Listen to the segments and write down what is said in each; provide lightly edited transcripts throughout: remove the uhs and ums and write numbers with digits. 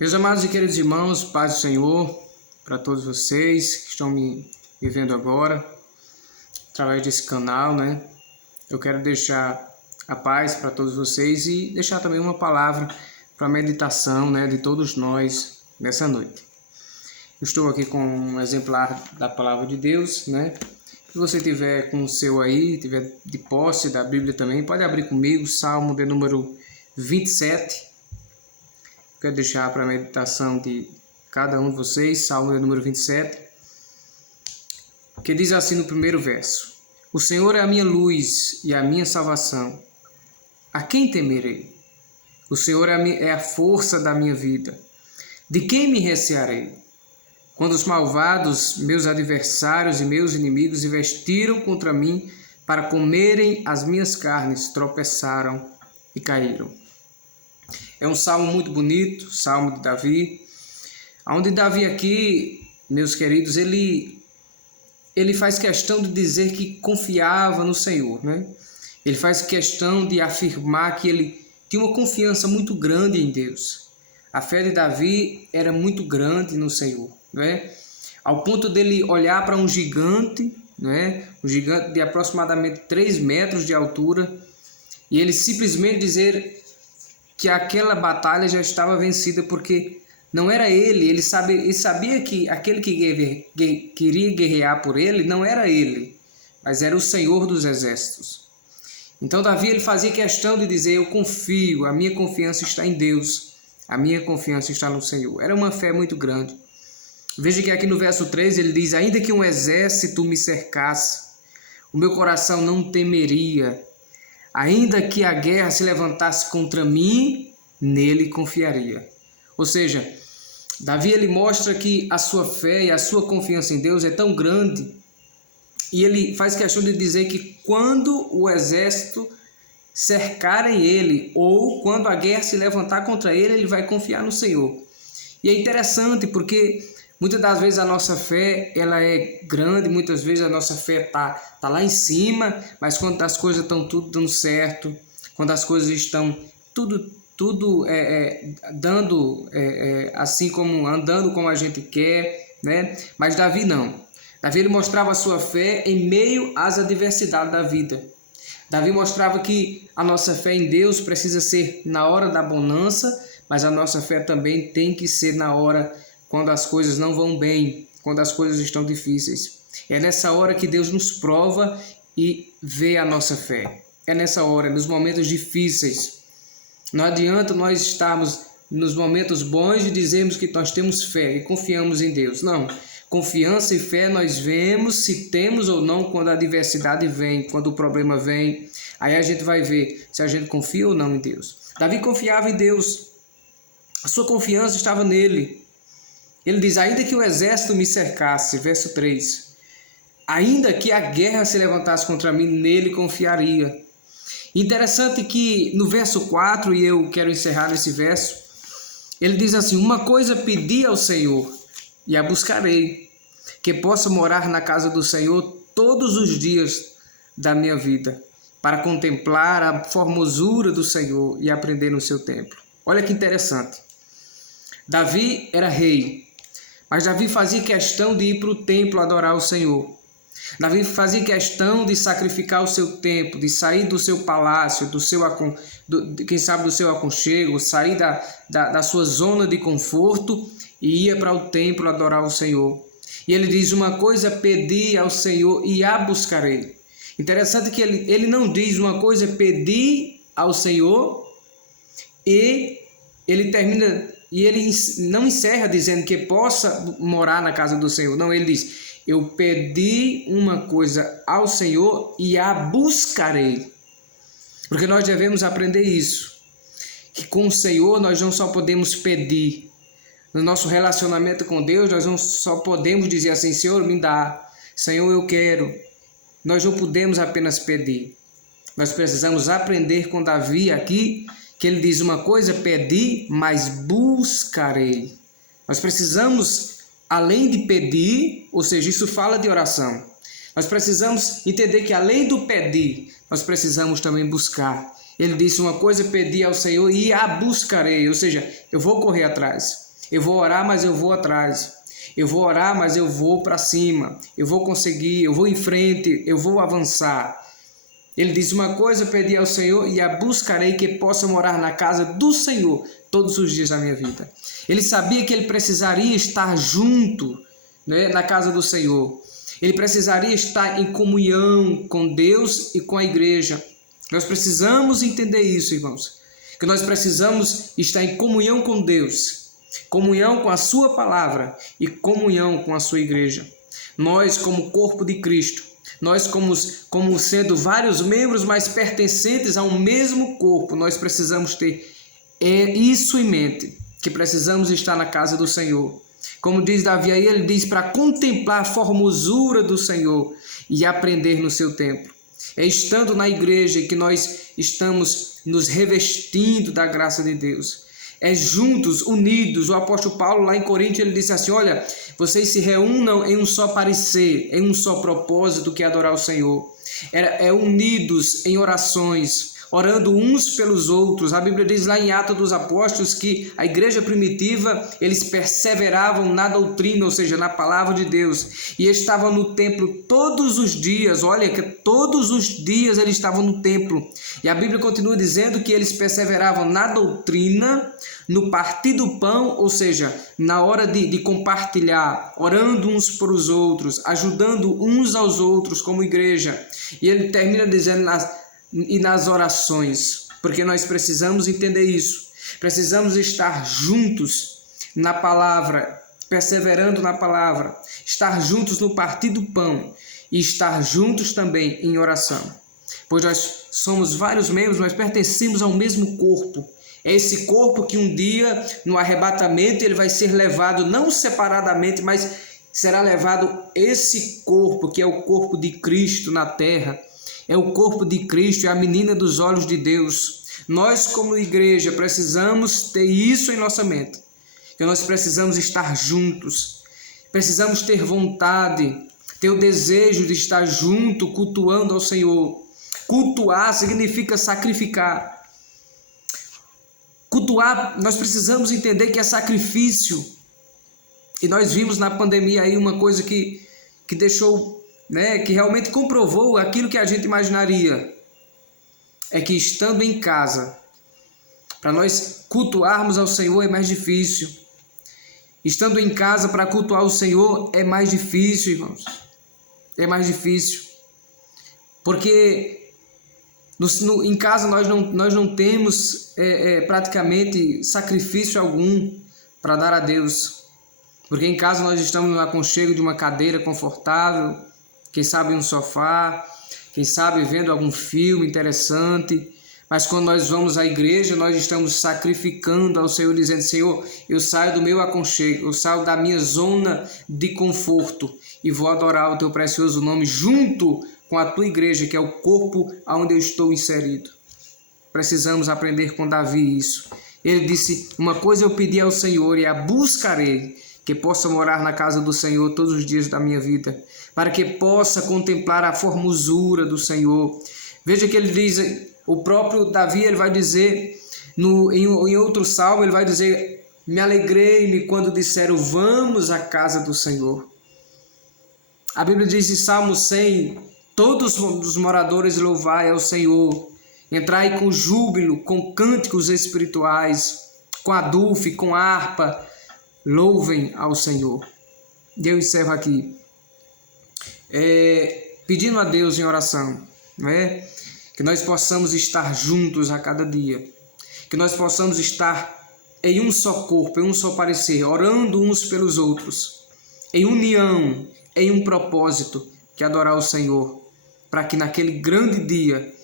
Meus amados e queridos irmãos, paz do Senhor para todos vocês que estão me vendo agora, através desse canal, né? Eu quero deixar a paz para todos vocês e deixar também uma palavra para a meditação, né, de todos nós nessa noite. Eu estou aqui com um exemplar da palavra de Deus, né? Se você tiver com o seu aí, tiver de posse da Bíblia também, pode abrir comigo, Salmo de número 27. Quero deixar para a meditação de cada um de vocês, Salmo de número 27, que diz assim no primeiro verso: O Senhor é a minha luz e a minha salvação. A quem temerei? O Senhor é a força da minha vida. De quem me recearei? Quando os malvados, meus adversários e meus inimigos, investiram contra mim para comerem as minhas carnes, tropeçaram e caíram. É um salmo muito bonito, salmo de Davi, onde Davi aqui, meus queridos, ele faz questão de dizer que confiava no Senhor, né? Ele faz questão de afirmar que ele tinha uma confiança muito grande em Deus. A fé de Davi era muito grande no Senhor, né? Ao ponto dele olhar para um gigante, né? Um gigante de aproximadamente 3 metros de altura, e ele simplesmente dizer que aquela batalha já estava vencida, porque não era ele sabia que aquele que queria guerrear por ele não era ele, mas era o Senhor dos exércitos. Então Davi ele fazia questão de dizer: eu confio, a minha confiança está em Deus, a minha confiança está no Senhor. Era uma fé muito grande. Veja que aqui no verso 3 ele diz: ainda que um exército me cercasse, o meu coração não temeria. Ainda que a guerra se levantasse contra mim, nele confiaria. Ou seja, Davi ele mostra que a sua fé e a sua confiança em Deus é tão grande, e ele faz questão de dizer que quando o exército cercarem ele, ou quando a guerra se levantar contra ele, ele vai confiar no Senhor. E é interessante porque muitas das vezes a nossa fé ela é grande, muitas vezes a nossa fé tá lá em cima, mas quando as coisas estão tudo dando certo, quando as coisas estão tudo dando assim como andando como a gente quer, né? Mas Davi não. Davi ele mostrava a sua fé em meio às adversidades da vida. Davi mostrava que a nossa fé em Deus precisa ser na hora da bonança, mas a nossa fé também tem que ser na hora quando as coisas não vão bem, quando as coisas estão difíceis. É nessa hora que Deus nos prova e vê a nossa fé. É nessa hora, nos momentos difíceis. Não adianta nós estarmos nos momentos bons e dizermos que nós temos fé e confiamos em Deus. Não. Confiança e fé nós vemos se temos ou não quando a adversidade vem, quando o problema vem. Aí a gente vai ver se a gente confia ou não em Deus. Davi confiava em Deus. A sua confiança estava nele. Ele diz: ainda que o exército me cercasse, verso 3, ainda que a guerra se levantasse contra mim, nele confiaria. Interessante que no verso 4, e eu quero encerrar nesse verso, ele diz assim: uma coisa pedi ao Senhor, e a buscarei, que possa morar na casa do Senhor todos os dias da minha vida, para contemplar a formosura do Senhor e aprender no seu templo. Olha que interessante. Davi era rei, mas Davi fazia questão de ir para o templo adorar o Senhor. Davi fazia questão de sacrificar o seu tempo, de sair do seu palácio, quem sabe do seu aconchego, sair da sua zona de conforto e ia para o templo adorar o Senhor. E ele diz: uma coisa pedi ao Senhor e a buscarei. Interessante que ele não diz uma coisa pedi ao Senhor e ele termina... E ele não encerra dizendo que possa morar na casa do Senhor. Não, ele diz: eu pedi uma coisa ao Senhor e a buscarei. Porque nós devemos aprender isso. Que com o Senhor nós não só podemos pedir. No nosso relacionamento com Deus nós não só podemos dizer assim: Senhor, me dá. Senhor, eu quero. Nós não podemos apenas pedir. Nós precisamos aprender com Davi aqui, que ele diz: uma coisa pedi, mas buscarei. Nós precisamos, além de pedir, ou seja, isso fala de oração, nós precisamos entender que além do pedir, nós precisamos também buscar. Ele disse: uma coisa pedi ao Senhor e a buscarei, ou seja, eu vou correr atrás. Eu vou orar, mas eu vou atrás. Eu vou orar, mas eu vou para cima. Eu vou conseguir, eu vou em frente, eu vou avançar. Ele diz: uma coisa pedi ao Senhor e a buscarei, que possa morar na casa do Senhor todos os dias da minha vida. Ele sabia que ele precisaria estar junto, né, na casa do Senhor. Ele precisaria estar em comunhão com Deus e com a igreja. Nós precisamos entender isso, irmãos. Que nós precisamos estar em comunhão com Deus, comunhão com a sua palavra e comunhão com a sua igreja. Nós, como corpo de Cristo, nós como sendo vários membros, mas pertencentes ao mesmo corpo, nós precisamos ter isso em mente, que precisamos estar na casa do Senhor. Como diz Davi aí, ele diz para contemplar a formosura do Senhor e aprender no seu templo. É estando na igreja que nós estamos nos revestindo da graça de Deus. É juntos, unidos. O apóstolo Paulo lá em Coríntios, ele disse assim: olha, vocês se reúnam em um só parecer, em um só propósito, que é adorar o Senhor. É unidos em orações, orando uns pelos outros. A Bíblia diz lá em Atos dos Apóstolos que a igreja primitiva, eles perseveravam na doutrina, ou seja, na palavra de Deus, e estavam no templo todos os dias. Olha, que todos os dias eles estavam no templo. E a Bíblia continua dizendo que eles perseveravam na doutrina, no partir do pão, ou seja, na hora de compartilhar, orando uns por os outros, ajudando uns aos outros como igreja. E ele termina dizendo nas orações, porque nós precisamos entender isso. Precisamos estar juntos na palavra, perseverando na palavra, estar juntos no partir do pão e estar juntos também em oração. Pois nós somos vários membros, mas pertencemos ao mesmo corpo. É esse corpo que um dia, no arrebatamento, ele vai ser levado, não separadamente, mas será levado esse corpo, que é o corpo de Cristo na terra. É o corpo de Cristo, é a menina dos olhos de Deus. Nós, como igreja, precisamos ter isso em nossa mente, que nós precisamos estar juntos, precisamos ter vontade, ter o desejo de estar junto, cultuando ao Senhor. Cultuar significa sacrificar. Cultuar, nós precisamos entender que é sacrifício. E nós vimos na pandemia aí uma coisa que deixou, né, que realmente comprovou aquilo que a gente imaginaria. É que estando em casa, para nós cultuarmos ao Senhor é mais difícil. Estando em casa para cultuar o Senhor é mais difícil, irmãos. É mais difícil. Porque em casa nós não temos praticamente sacrifício algum para dar a Deus. Porque em casa nós estamos no aconchego de uma cadeira confortável, quem sabe um sofá, quem sabe vendo algum filme interessante. Mas quando nós vamos à igreja, nós estamos sacrificando ao Senhor, dizendo: Senhor, eu saio do meu aconchego, eu saio da minha zona de conforto e vou adorar o teu precioso nome junto com a tua igreja, que é o corpo onde eu estou inserido. Precisamos aprender com Davi isso. Ele disse: uma coisa eu pedi ao Senhor e a buscarei, que possa morar na casa do Senhor todos os dias da minha vida, para que possa contemplar a formosura do Senhor. Veja que ele diz, o próprio Davi, ele vai dizer, em outro salmo, ele vai dizer: me alegrei-me quando disseram, vamos à casa do Senhor. A Bíblia diz em Salmo 100, todos os moradores louvai ao Senhor, entrai com júbilo, com cânticos espirituais, com adufre, com harpa, louvem ao Senhor. E eu encerro aqui, pedindo a Deus em oração, né? Que nós possamos estar juntos a cada dia, que nós possamos estar em um só corpo, em um só parecer, orando uns pelos outros, em união, em um propósito, que é adorar o Senhor, para que naquele grande dia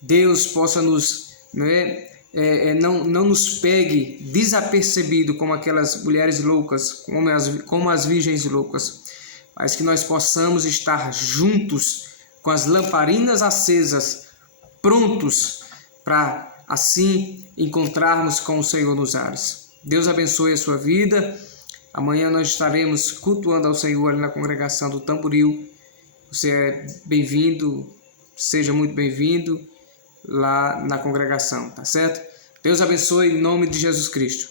Deus possa nos, né, não nos pegue desapercebido como aquelas mulheres loucas, como as virgens loucas, mas que nós possamos estar juntos com as lamparinas acesas, prontos para assim encontrarmos com o Senhor nos ares. Deus abençoe a sua vida. Amanhã nós estaremos cultuando ao Senhor ali na congregação do Tamboril. Você é bem-vindo, seja muito bem-vindo lá na congregação, tá certo? Deus abençoe em nome de Jesus Cristo.